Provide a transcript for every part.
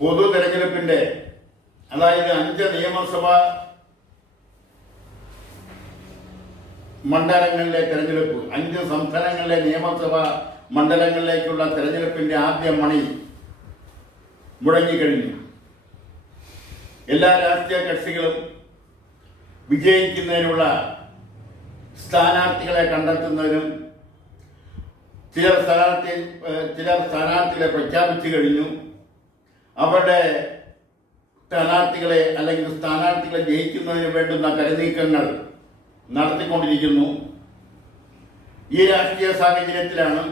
പൊതു തെരഞ്ഞെടുപ്പിന്റെ, അതായത് 5 നിയമസഭാ മണ്ഡലങ്ങളിലെ തെരഞ്ഞെടുപ്പ്, 5 സംസ്ഥാനങ്ങളിലെ നിയമസഭാ മണ്ഡലങ്ങളിലേക്കുള്ള തെരഞ്ഞെടുപ്പിന്റെ ആദ്യ മണി മുഴങ്ങിക്കഴിഞ്ഞു. എല്ലാ രാഷ്ട്രീയ കക്ഷികളും വിജയിക്കുന്നതിനുള്ള സ്ഥാനാർത്ഥികളെ കണ്ടെത്തുന്നതിനും ചിലർ സ്ഥാനാർത്ഥികളെ പ്രഖ്യാപിച്ചു കഴിഞ്ഞു. അവരുടെ സ്ഥാനാർത്ഥികളെ ജയിക്കുന്നതിന് വേണ്ടുന്ന കരുനീക്കങ്ങൾ നടത്തിക്കൊണ്ടിരിക്കുന്നു. ഈ രാഷ്ട്രീയ സാഹചര്യത്തിലാണ്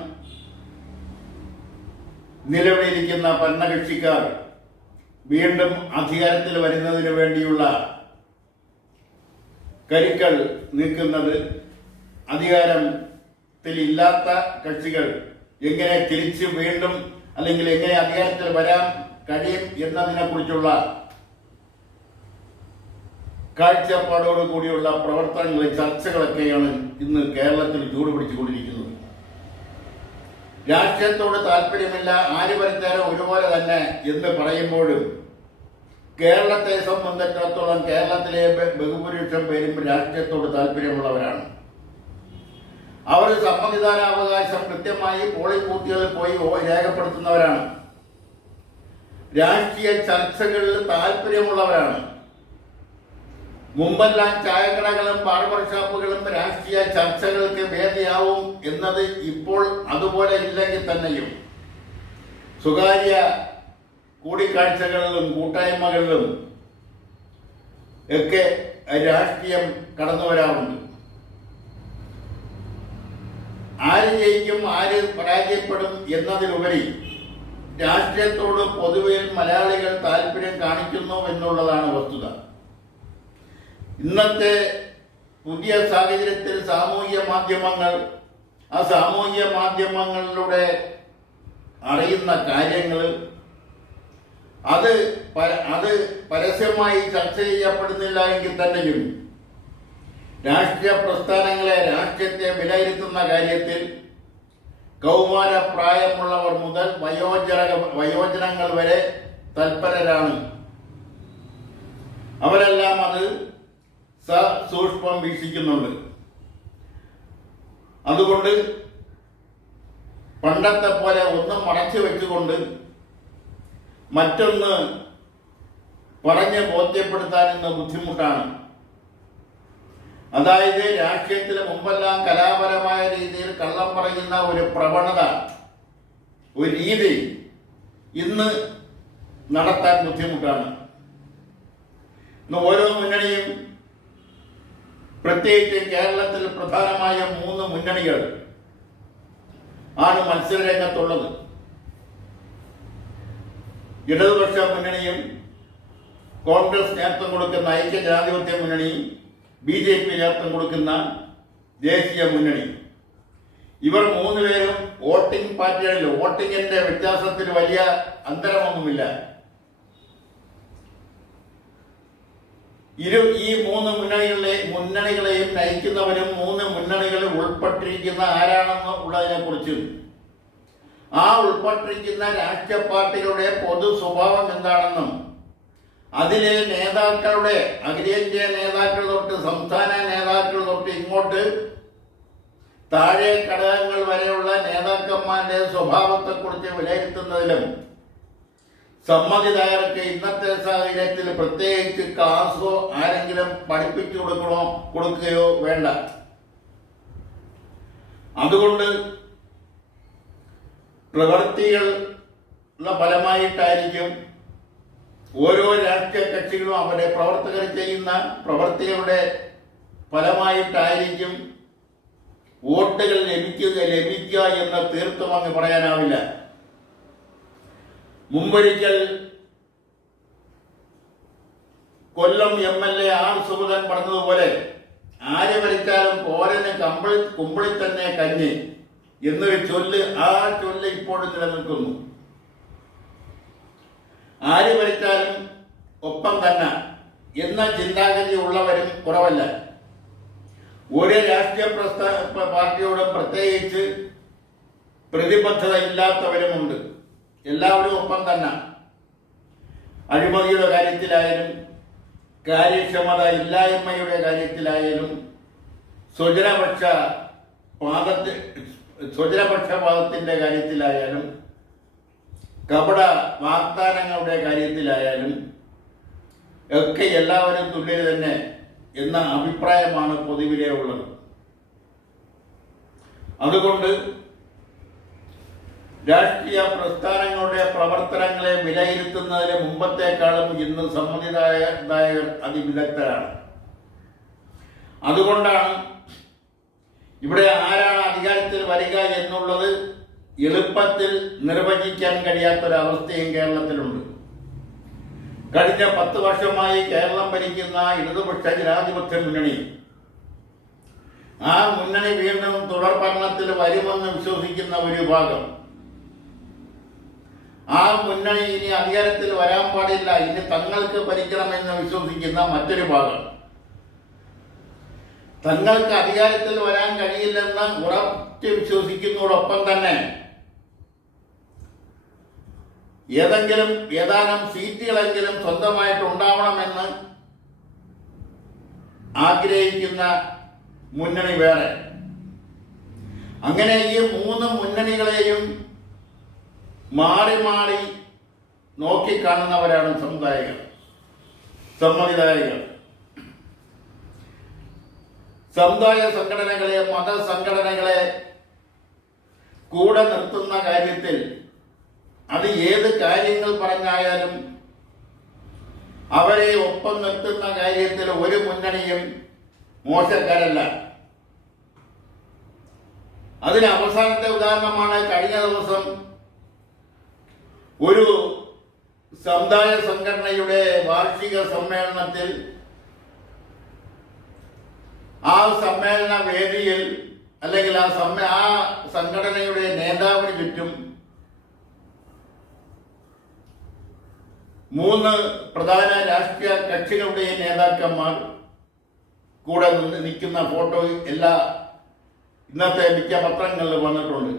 നിലവിലിരിക്കുന്ന ഭരണകക്ഷിക്കാർ വീണ്ടും അധികാരത്തിൽ വരുന്നതിന് വേണ്ടിയുള്ള കരുക്കൾ നീക്കുന്നത്. അധികാരത്തിൽ ഇല്ലാത്ത കക്ഷികൾ എങ്ങനെ തിരിച്ച് വീണ്ടും എങ്ങനെ അധികാരത്തിൽ വരാൻ കഴിയും എന്നതിനെ കുറിച്ചുള്ള കാഴ്ചപ്പാടോടുകൂടിയുള്ള പ്രവർത്തനങ്ങൾ, ചർച്ചകളൊക്കെയാണ് ഇന്ന് കേരളത്തിൽ ചൂടുപിടിച്ചുകൊണ്ടിരിക്കുന്നത്. രാഷ്ട്രീയത്തോട് താല്പര്യമില്ല, ആര് ഭരിച്ചാലും ഒരുപോലെ തന്നെ എന്ന് പറയുമ്പോഴും കേരളത്തെ സംബന്ധിച്ചിടത്തോളം കേരളത്തിലെ ബഹുഭൂരിപക്ഷം പേരും രാഷ്ട്രീയത്തോട് താല്പര്യമുള്ളവരാണ്. അവർ സമ്മതിദാനാവകാശം കൃത്യമായി പോളിംഗ് ബൂത്തുകളിൽ പോയി രേഖപ്പെടുത്തുന്നവരാണ്. രാഷ്ട്രീയ ചർച്ചകളിൽ താല്പര്യമുള്ളവരാണ്. മുമ്പെല്ലാം ചായക്കടകളും ബാർബർ ഷോപ്പുകളും രാഷ്ട്രീയ ചർച്ചകൾക്ക് വേദിയാവും എന്നത് ഇപ്പോൾ അതുപോലെ ഇല്ലെങ്കിൽ തന്നെയും സ്വകാര്യ കൂടിക്കാഴ്ചകളിലും കൂട്ടായ്മകളിലും ഒക്കെ രാഷ്ട്രീയം കടന്നു വരാറുണ്ട്. ആര് ജയിക്കും, ആര് പരാജയപ്പെടും എന്നതിലുപരി രാഷ്ട്രീയത്തോട് പൊതുവെ മലയാളികൾ താല്പര്യം കാണിക്കുന്നു എന്നുള്ളതാണ് വസ്തുത. ഇന്നത്തെ പുതിയ സാഹചര്യത്തിൽ സാമൂഹ്യ മാധ്യമങ്ങളിലൂടെ അറിയുന്ന കാര്യങ്ങൾ അത് പരസ്യമായി ചർച്ച ചെയ്യപ്പെടുന്നില്ല എങ്കിൽ തന്നെയും രാഷ്ട്രീയ പ്രസ്ഥാനങ്ങളെ, രാഷ്ട്രീയത്തെ വിലയിരുത്തുന്ന കാര്യത്തിൽ കൗമാരപ്രായമുള്ളവർ മുതൽ വയോജനങ്ങൾ വരെ തൽപരരാണ്. അവരെല്ലാം അത് സൂക്ഷ്മം വീക്ഷിക്കുന്നുണ്ട്. അതുകൊണ്ട് പണ്ടത്തെ പോലെ ഒന്ന് മറച്ചു വെച്ചുകൊണ്ട് മറ്റൊന്ന് പറഞ്ഞ് ബോധ്യപ്പെടുത്താൻ ഇന്ന് ബുദ്ധിമുട്ടാണ്. അതായത് രാഷ്ട്രീയത്തിൽ മുമ്പെല്ലാം കലാപരമായ രീതിയിൽ കള്ളം പറയുന്ന ഒരു പ്രവണത, ഒരു രീതി ഇന്ന് നടത്താൻ ബുദ്ധിമുട്ടാണ്. ഇന്ന് ഓരോ മുന്നണിയും, പ്രത്യേകിച്ച് കേരളത്തിൽ പ്രധാനമായ 3 മുന്നണികൾ ആണ് മത്സരരംഗത്തുള്ളത്. ഇടതുപക്ഷ മുന്നണിയും കോൺഗ്രസ് നേതൃത്വം കൊടുക്കുന്ന ഐക്യജനാധിപത്യ മുന്നണിയും BJP നേതൃത്വം കൊടുക്കുന്ന ദേശീയ മുന്നണി. ഇവർ 3 പേരും വോട്ടിംഗ് പാറ്റേണിൽ, വോട്ടിങ്ങിന്റെ വ്യത്യാസത്തിൽ വലിയ അന്തരമൊന്നുമില്ല. ഈ 3 മുന്നണികളെയും നയിക്കുന്നവരും 3 മുന്നണികളിൽ ഉൾപ്പെട്ടിരിക്കുന്ന ആരാണെന്ന് ഉള്ളതിനെ കുറിച്ചും ആ ഉൾപ്പെട്ടിരിക്കുന്ന രാഷ്ട്രീയ പാർട്ടികളുടെ പൊതു സ്വഭാവം എന്താണെന്നും അതിലെ നേതാക്കളുടെ, അഖിലേന്ത്യാ നേതാക്കൾ തൊട്ട് സംസ്ഥാന നേതാക്കൾ തൊട്ട് ഇങ്ങോട്ട് താഴെ ഘടകങ്ങൾ വരെയുള്ള നേതാക്കന്മാരുടെ സ്വഭാവത്തെക്കുറിച്ച് വിലയിരുത്തുന്നതിലും സമ്മതിദായകർക്ക് ഇന്നത്തെ സാഹചര്യത്തിൽ പ്രത്യേകിച്ച് ക്ലാസോ ആരെങ്കിലും പഠിപ്പിച്ചു കൊടുക്കുകയോ വേണ്ട. അതുകൊണ്ട് പ്രവൃത്തികളുടെ ഫലമായിട്ടായിരിക്കും ഓരോ രാഷ്ട്രീയ കക്ഷികളും അവരുടെ പ്രവർത്തകർ ചെയ്യുന്ന പ്രവൃത്തികളുടെ ഫലമായിട്ടായിരിക്കും വോട്ടുകൾ ലഭിക്കുക എന്ന് തീർത്തും അങ്ങ് പറയാനാവില്ല. മുമ്പൊരിക്കൽ കൊല്ലം MLA ആർ സുഗതൻ പറഞ്ഞതുപോലെ ആര് ഭരിച്ചാലും പോരന് കുമ്പിളി തന്നെ കഞ്ഞി എന്നൊരു ചൊല്ല്, ആ ചൊല്ല് ഇപ്പോഴും നിലനിൽക്കുന്നു. ആര് ഭരിച്ചാലും ഒപ്പം തന്നെ എന്ന ചിന്താഗതി ഉള്ളവരും കുറവല്ല. ഒരു രാഷ്ട്രീയ പാർട്ടിയോടും പ്രത്യേകിച്ച് പ്രതിബദ്ധത ഇല്ലാത്തവരുമുണ്ട്. എല്ലാവരും ഒപ്പം തന്നെ. അഴിമതിയുടെ കാര്യത്തിലായാലും കാര്യക്ഷമത ഇല്ലായ്മയുടെ കാര്യത്തിലായാലും സ്വജനപക്ഷപാതത്തിന്റെ കാര്യത്തിലായാലും കപട വാഗ്ദാനങ്ങളുടെ കാര്യത്തിലായാലും ഒക്കെ എല്ലാവരും തുല്യർ തന്നെ എന്ന അഭിപ്രായമാണ് പൊതുവിലെ ഉള്ളത്. അതുകൊണ്ട് രാഷ്ട്രീയ പ്രസ്ഥാനങ്ങളുടെ പ്രവർത്തനങ്ങളെ വിലയിരുത്തുന്നതിന് മുമ്പത്തേക്കാളും ഇന്ന് സമ്മതിദായകർ അതിവിദഗ്ധരാണ്. അതുകൊണ്ടാണ് ഇവിടെ ആരാണ് അധികാരത്തിൽ വരിക എന്നുള്ളത് എളുപ്പത്തിൽ നിർവചിക്കാൻ കഴിയാത്തൊരവസ്ഥയും കേരളത്തിലുണ്ട്. കഴിഞ്ഞ 10 വർഷമായി കേരളം ഭരിക്കുന്ന ഇടതുപക്ഷ ജനാധിപത്യ മുന്നണി, ആ മുന്നണി വീണ്ടും തുടർ ഭരണത്തിൽ വരുമെന്ന് വിശ്വസിക്കുന്ന ഒരു വിഭാഗം, ആ മുന്നണി ഇനി അധികാരത്തിൽ വരാൻ പാടില്ല, ഇനി തങ്ങൾക്ക് ഭരിക്കണമെന്ന് വിശ്വസിക്കുന്ന മറ്റൊരു ഭാഗം, തങ്ങൾക്ക് അധികാരത്തിൽ വരാൻ കഴിയില്ലെന്ന് ഉറച്ചു വിശ്വസിക്കുന്നതോടൊപ്പം തന്നെ ഏതാനും സീറ്റുകളെങ്കിലും സ്വന്തമായിട്ട് ഉണ്ടാവണമെന്ന് ആഗ്രഹിക്കുന്ന മുന്നണി വേറെ. അങ്ങനെ ഈ 3 മുന്നണികളെയും മാറി മാറി നോക്കിക്കാണുന്നവരാണ് സമ്മതിദായകർ. സമുദായ സംഘടനകളെ, മതസംഘടനകളെ കൂടെ നിർത്തുന്ന കാര്യത്തിൽ, അത് ഏത് കാര്യങ്ങൾ പറഞ്ഞായാലും അവരെ ഒപ്പം നിർത്തുന്ന കാര്യത്തിൽ ഒരു മുന്നണിയും മോശക്കാരല്ല. അതിന് അവസാനത്തെ ഉദാഹരണമാണ് കഴിഞ്ഞ ദിവസം ഒരു സമുദായ സംഘടനയുടെ വാർഷിക സമ്മേളനത്തിൽ, ആ സമ്മേളന വേദിയിൽ അല്ലെങ്കിൽ ആ സംഘടനയുടെ നേതാവിന് ചുറ്റും 3 പ്രധാന രാഷ്ട്രീയ കക്ഷികളുടെ നേതാക്കന്മാർ കൂടെ നിൽക്കുന്ന ഫോട്ടോ ഇന്നത്തെ മിക്ക പത്രങ്ങളിൽ വന്നിട്ടുണ്ട്.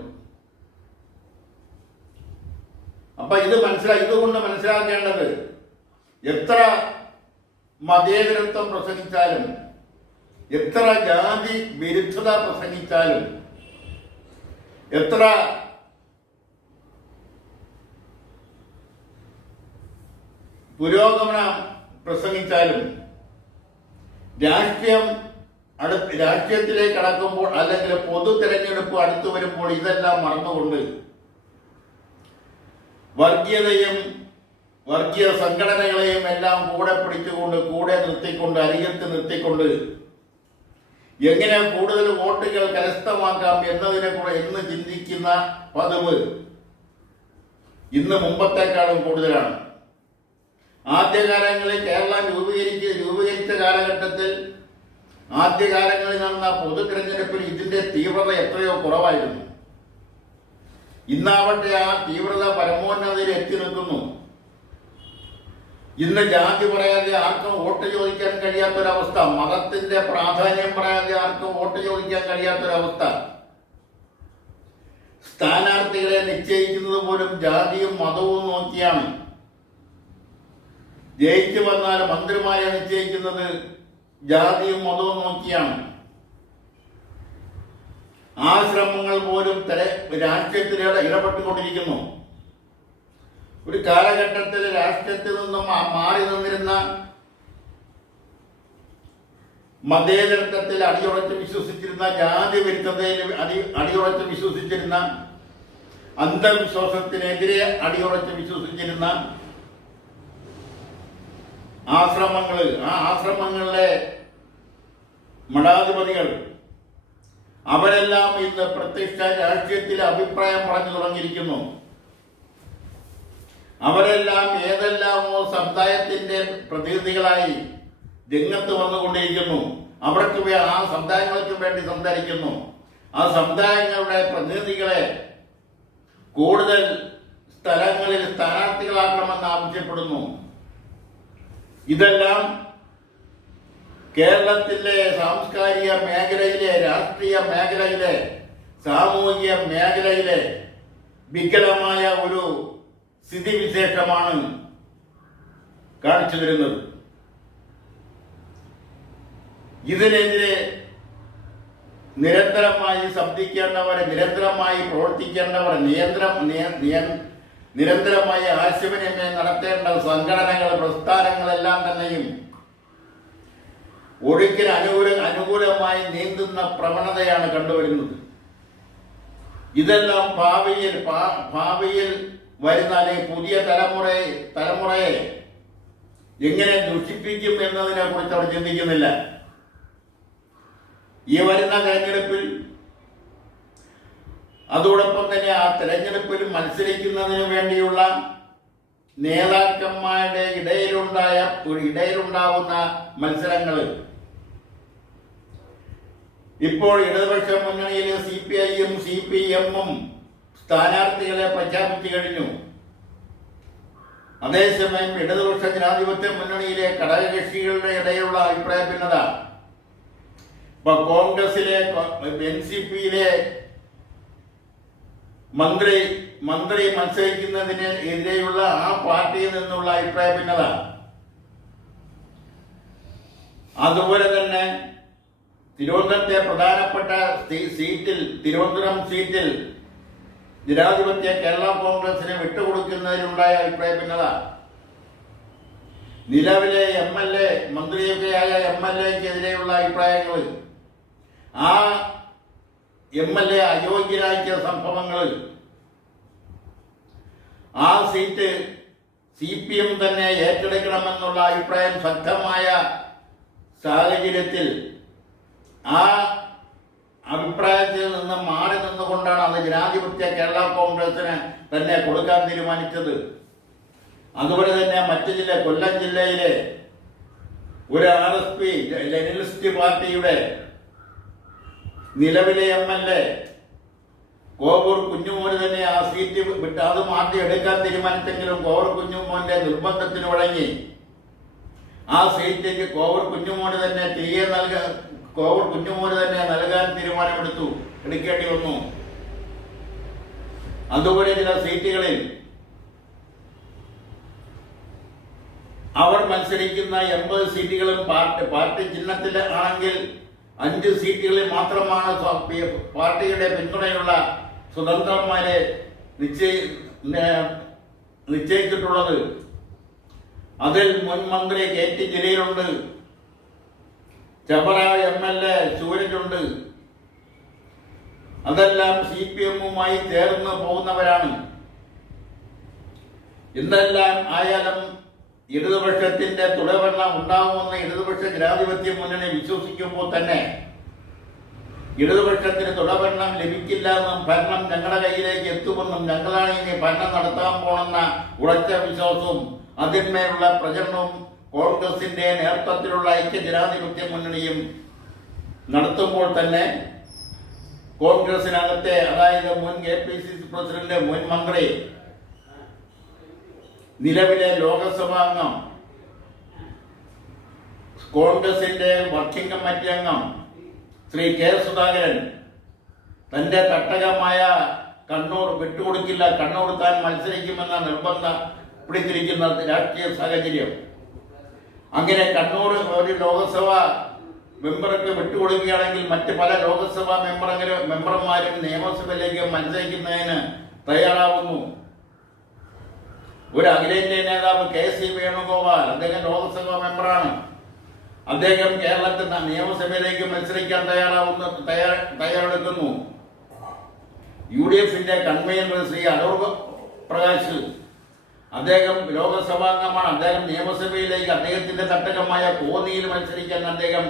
അപ്പൊ ഇതുകൊണ്ട് മനസ്സിലാക്കേണ്ടത്, എത്ര മതേതരത്വം പ്രസംഗിച്ചാലും, എത്ര ജാതി വിരുദ്ധത പ്രസംഗിച്ചാലും, എത്ര പുരോഗമനം പ്രസംഗിച്ചാലും, രാഷ്ട്രീയത്തിലേക്ക് കടക്കുമ്പോൾ അല്ലെങ്കിൽ പൊതു തെരഞ്ഞെടുപ്പ് അടുത്തു വരുമ്പോൾ ഇതെല്ലാം മറന്നുകൊണ്ട് വർഗീയതയും വർഗീയ സംഘടനകളെയും എല്ലാം കൂടെ പിടിച്ചുകൊണ്ട്, കൂടെ നിർത്തിക്കൊണ്ട്, അരികത്ത് നിർത്തിക്കൊണ്ട് എങ്ങനെ കൂടുതൽ വോട്ടുകൾ കരസ്ഥമാക്കാം എന്ന് ചിന്തിക്കുന്ന പതിവ് ഇന്ന് മുമ്പത്തേക്കാളും കൂടുതലാണ്. ആദ്യകാലങ്ങളിൽ കേരളം രൂപീകരിച്ച കാലഘട്ടത്തിൽ, ആദ്യകാലങ്ങളിൽ നടന്ന പൊതു തെരഞ്ഞെടുപ്പിൽ ഇതിന്റെ തീവ്രത എത്രയോ കുറവായിരുന്നു. ഇന്നാവട്ടെ ആ തീവ്രത പരമോന്നതയിൽ എത്തി നിൽക്കുന്നു. ഇന്ന് ജാതി പറയാതെ ആർക്കും വോട്ട് ചോദിക്കാൻ കഴിയാത്തൊരവസ്ഥ, മതത്തിന്റെ പ്രാധാന്യം പറയാതെ ആർക്കും വോട്ട് ചോദിക്കാൻ കഴിയാത്തൊരവസ്ഥ, സ്ഥാനാർത്ഥികളെ നിശ്ചയിക്കുന്നത് പോലും ജാതിയും മതവും നോക്കിയാണ്. ജയിച്ചു വന്നാൽ മന്ത്രിമാരെ നിശ്ചയിക്കുന്നത് ജാതിയും മതവും നോക്കിയാണ്. ആ ശ്രമങ്ങൾ പോലും രാഷ്ട്രീയത്തിൽ ഇടപെട്ടുകൊണ്ടിരിക്കുന്നു. ഒരു കാലഘട്ടത്തിൽ രാഷ്ട്രീയത്തിൽ നിന്നും മാറി നിന്നിരുന്ന, മതേതരത്വത്തിൽ അടിയുറച്ച് വിശ്വസിച്ചിരുന്ന, ജാതി വിരുദ്ധതയിൽ അടിയുറച്ച് വിശ്വസിച്ചിരുന്ന, അന്ധവിശ്വാസത്തിനെതിരെ അടിയുറച്ച് വിശ്വസിച്ചിരുന്ന ആ ആശ്രമങ്ങളിലെ മഠാധിപതികൾ അവരെല്ലാം ഇന്ന് പ്രത്യക്ഷ രാഷ്ട്രീയത്തിൽ അഭിപ്രായം പറഞ്ഞു തുടങ്ങിയിരിക്കുന്നു. അവരെല്ലാം ഏതെല്ലാമോ സമുദായത്തിന്റെ പ്രതിനിധികളായി രംഗത്ത് വന്നുകൊണ്ടിരിക്കുന്നു. ആ സമുദായങ്ങൾക്ക് വേണ്ടി സംസാരിക്കുന്നു. ആ സമുദായങ്ങളുടെ പ്രതിനിധികളെ കൂടുതൽ സ്ഥലങ്ങളിൽ സ്ഥാനാർത്ഥികളാക്കണമെന്ന് ആവശ്യപ്പെടുന്നു. ഇതെല്ലാം കേരളത്തിലെ സാംസ്കാരിക മേഖലയിലെ, രാഷ്ട്രീയ മേഖലയിലെ, സാമൂഹിക മേഖലയിലെ വികലമായ ഒരു സ്ഥിതിവിശേഷമാണ്. കാണിച്ചു തരുന്നത്. ഇതിനെതിരെ നിരന്തരമായി ശബ്ദിക്കേണ്ടവർ, നിരന്തരമായി പ്രവർത്തിക്കേണ്ടവർ, നിരന്തരമായി ആശയവിനിമയം നടത്തേണ്ട സംഘടനകൾ, പ്രസ്ഥാനങ്ങളെല്ലാം തന്നെയും ഒഴുക്കിന് അനുകൂലമായി നീന്തുന്ന പ്രവണതയാണ് കണ്ടുവരുന്നത്. ഇതെല്ലാം ഭാവിയിൽ വരുന്ന അല്ലെങ്കിൽ പുതിയ തലമുറയെ എങ്ങനെ ദുഷിപ്പിക്കും എന്നതിനെ കുറിച്ച് അവർ ചിന്തിക്കുന്നില്ല. ഈ വരുന്ന തെരഞ്ഞെടുപ്പിൽ, അതോടൊപ്പം തന്നെ ആ തെരഞ്ഞെടുപ്പിൽ മത്സരിക്കുന്നതിന് വേണ്ടിയുള്ള നേതാക്കന്മാരുടെ ഇടയിലുണ്ടാവുന്ന മത്സരങ്ങൾ ഇപ്പോൾ ഇടതുപക്ഷ മുന്നണിയിലെ CPI-യും CPM-ഉം സ്ഥാനാർത്ഥികളെ പ്രഖ്യാപിച്ചു കഴിഞ്ഞു. അതേസമയം ഇടതുപക്ഷ ജനാധിപത്യ മുന്നണിയിലെ ഘടകകക്ഷികളുടെ ഇടയിലുള്ള അഭിപ്രായ ഭിന്നത, ഇപ്പൊ കോൺഗ്രസിലെ NCP-യിലെ മന്ത്രി മത്സരിക്കുന്നതിന് എതിരെയുള്ള ആ പാർട്ടിയിൽ നിന്നുള്ള അഭിപ്രായ ഭിന്നത, അതുപോലെ തന്നെ തിരുവനന്തപുരത്തെ പ്രധാനപ്പെട്ട തിരുവനന്തപുരം സീറ്റിൽ ജനാധിപത്യ കേരള കോൺഗ്രസിനെ വിട്ടുകൊടുക്കുന്നതിനുണ്ടായ അഭിപ്രായ ഭിന്നത, നിലവിലെ MLA മന്ത്രിയൊക്കെയായ MLA-ക്കെതിരെയുള്ള അഭിപ്രായങ്ങൾ, ആ MLA അയോഗ്യരാക്കിയ സംഭവങ്ങൾ, ആ സീറ്റ് CPM തന്നെ ഏറ്റെടുക്കണമെന്നുള്ള അഭിപ്രായം ശക്തമായ സാഹചര്യത്തിൽ ആ അഭിപ്രായത്തിൽ നിന്ന് മാറി നിന്നുകൊണ്ടാണ് അത് ജനാധിപത്യ കേരള കോൺഗ്രസിന് തന്നെ കൊടുക്കാൻ തീരുമാനിച്ചത്. അതുപോലെ തന്നെ മറ്റു കൊല്ലം ജില്ലയിലെ ഒരു RSP ലെനിനിസ്റ്റ് പാർട്ടിയുടെ നിലവിലെ MLA കോവൂർ കുഞ്ഞുമോന് തന്നെ ആ സീറ്റ് വിട്ട് അത് മാറ്റി എടുക്കാൻ തീരുമാനിച്ചെങ്കിലും കോവൂർ കുഞ്ഞുമോന്റെ നിർബന്ധത്തിന് വഴങ്ങി ആ സീറ്റിലേക്ക് കോവൂർ കുഞ്ഞുമോന് തന്നെ നൽകാൻ എടുക്കേണ്ടി വന്നു. അതുപോലെ ചില സീറ്റുകളിൽ അവർ മത്സരിക്കുന്ന 80 സീറ്റുകളും പാർട്ടി ചിഹ്നത്തിൽ ആണെങ്കിൽ 5 സീറ്റുകളിൽ മാത്രമാണ് പാർട്ടിയുടെ പിന്തുണയുള്ള സ്വതന്ത്രന്മാരെ നിശ്ചയിച്ചിട്ടുള്ളത്. അതിൽ മുൻ മന്ത്രി KT ജലീലുണ്ട്, ചവറ MLA സൂരജുണ്ട്. അതെല്ലാം CPM-വുമായി ചേർന്ന് പോകുന്നവരാണ്. എന്തെല്ലാം ആയാലും ഇടതുപക്ഷത്തിന്റെ തുടർഭരണം ഉണ്ടാകുമെന്ന് ഇടതുപക്ഷ ജനാധിപത്യ മുന്നണി വിശ്വസിക്കുമ്പോൾ തന്നെ ഇടതുപക്ഷത്തിന് തുടർഭരണം ലഭിക്കില്ല എന്നും ഭരണം ഞങ്ങളുടെ കയ്യിലേക്ക് എത്തുമെന്നും ഞങ്ങളാണ് ഇനി ഭരണം നടത്താൻ പോണെന്ന ഉറച്ച വിശ്വാസവും അതിന്മേലുള്ള പ്രചരണവും കോൺഗ്രസിന്റെ നേതൃത്വത്തിലുള്ള ഐക്യ ജനാധിപത്യ മുന്നണിയും നടത്തുമ്പോൾ തന്നെ കോൺഗ്രസിനകത്തെ, അതായത് മുൻ KPCC പ്രസിഡന്റ്, മുൻ മന്ത്രി, നിലവിലെ ലോകസഭാ അംഗം, കോൺഗ്രസിന്റെ വർക്കിംഗ് കമ്മിറ്റി അംഗം ശ്രീ K സുധാകരൻ തന്റെ തട്ടകമായ കണ്ണൂർ വിട്ടുകൊടുക്കില്ല, കണ്ണൂർ താൻ മത്സരിക്കുമെന്ന നിർബന്ധം പിടിച്ചിരിക്കുന്ന രാഷ്ട്രീയ സാഹചര്യം. അങ്ങനെ കണ്ണൂർ ഒരു ലോകസഭാ മെമ്പർക്ക് വിട്ടുകൊടുക്കുകയാണെങ്കിൽ മറ്റ് പല ലോകസഭാ മെമ്പർമാരും നിയമസഭയിലേക്ക് മത്സരിക്കുന്നതിന് തയ്യാറാവുന്നു. ഒരു അഖിലേന്ത്യാ നേതാവ് KC വേണുഗോപാൽ, അദ്ദേഹം ലോകസഭാ മെമ്പറാണ്. അദ്ദേഹം കേരളത്തിൽ നിയമസഭയിലേക്ക് മത്സരിക്കാൻ തയ്യാറെടുക്കുന്നു. UDF-ന്റെ കൺവീനർ ശ്രീ അടൂർ പ്രകാശ്, അദ്ദേഹം ലോകസഭാംഗമാണ്. അദ്ദേഹം നിയമസഭയിലേക്ക് അദ്ദേഹത്തിന്റെ തട്ടകമായ കോന്നിയിൽ മത്സരിക്കാൻ അദ്ദേഹം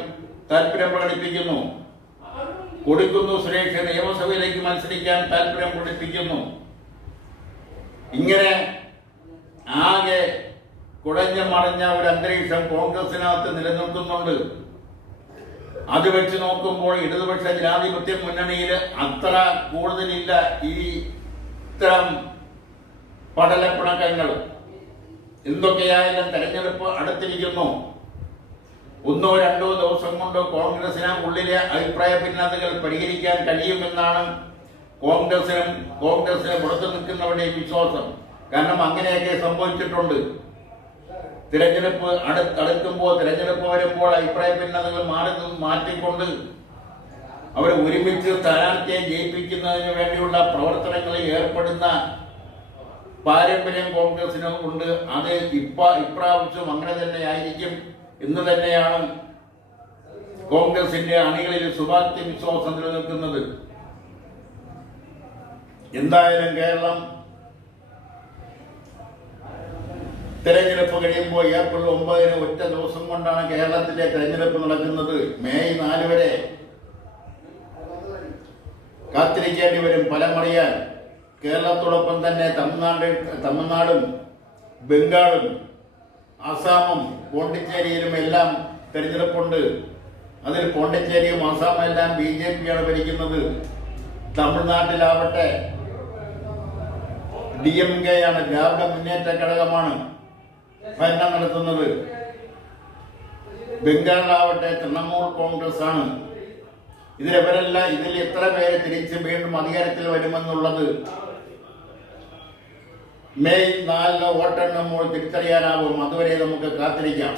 താല്പര്യം പ്രകടിപ്പിക്കുന്നു. കൊടുക്കുന്നു സുരേഷ് നിയമസഭയിലേക്ക് മത്സരിക്കാൻ താല്പര്യം പ്രകടിപ്പിക്കുന്നു. ഇങ്ങനെ ആകെ കുഴഞ്ഞു മറിഞ്ഞ ഒരു അന്തരീക്ഷം കോൺഗ്രസിനകത്ത് നിലനിൽക്കുന്നുണ്ട്. അത് വെച്ച് നോക്കുമ്പോൾ ഇടതുപക്ഷ ജനാധിപത്യ മുന്നണിയിൽ അത്ര കൂടുതലില്ല ഈ ഇത്തരം പടലപ്പിണക്കങ്ങൾ. എന്തൊക്കെയായാലും തെരഞ്ഞെടുപ്പ് അടുത്തിരിക്കുന്നു. 1-2 ദിവസം കൊണ്ട് കോൺഗ്രസിന് ഉള്ളിലെ അഭിപ്രായ ഭിന്നതകൾ പരിഹരിക്കാൻ കഴിയുമെന്നാണ് കോൺഗ്രസിന് പുറത്തു നിൽക്കുന്നവരുടെ വിശ്വാസം. കാരണം അങ്ങനെയൊക്കെ സംഭവിച്ചിട്ടുണ്ട്. തിരഞ്ഞെടുപ്പ് അടുക്കുമ്പോൾ തിരഞ്ഞെടുപ്പ് വരുമ്പോൾ അഭിപ്രായ ഭിന്നതകൾ മാറ്റിക്കൊണ്ട് അവർ ഒരുമിച്ച് സ്ഥാനാർത്ഥിയെ ജയിപ്പിക്കുന്നതിന് വേണ്ടിയുള്ള പ്രവർത്തനങ്ങളിൽ ഏർപ്പെടുന്ന പാരമ്പര്യം കോൺഗ്രസിന് ഉണ്ട്. അത് ഇപ്രാവശ്യം അങ്ങനെ തന്നെ ആയിരിക്കും എന്ന് തന്നെയാണ് കോൺഗ്രസിന്റെ അണികളിൽ ശുഭാപ്തി വിശ്വാസം നിലനിൽക്കുന്നത്. എന്തായാലും കേരളം തെരഞ്ഞെടുപ്പ് കഴിയുമ്പോൾ ഏപ്രിൽ 9 ഒറ്റ ദിവസം കൊണ്ടാണ് കേരളത്തിലെ തെരഞ്ഞെടുപ്പ് നടക്കുന്നത്. മെയ് 4 വരെ കാത്തിരിക്കേണ്ടി വരും ഫലമറിയാൻ. കേരളത്തോടൊപ്പം തന്നെ തമിഴ്നാടും ബംഗാളും ആസാമും പോണ്ടിച്ചേരിയിലും എല്ലാം തെരഞ്ഞെടുപ്പുണ്ട്. അതിൽ പോണ്ടിച്ചേരിയും ആസാമും എല്ലാം BJP ആണ് ഭരിക്കുന്നത്. തമിഴ്നാട്ടിലാവട്ടെ DMK ആണ്, ദ്രാവിഡ മുന്നേറ്റ ഘടകമാണ് ഭരണം നടത്തുന്നത്. ബംഗാളിലാവട്ടെ തൃണമൂൽ കോൺഗ്രസ് ആണ്. ഇതിൽ എത്ര പേര് തിരിച്ച് വീണ്ടും അധികാരത്തിൽ വരുമെന്നുള്ളത് മെയ് 4 വോട്ടെണ്ണുമ്പോൾ തിരിച്ചറിയാനാവും. അതുവരെ നമുക്ക് കാത്തിരിക്കാം.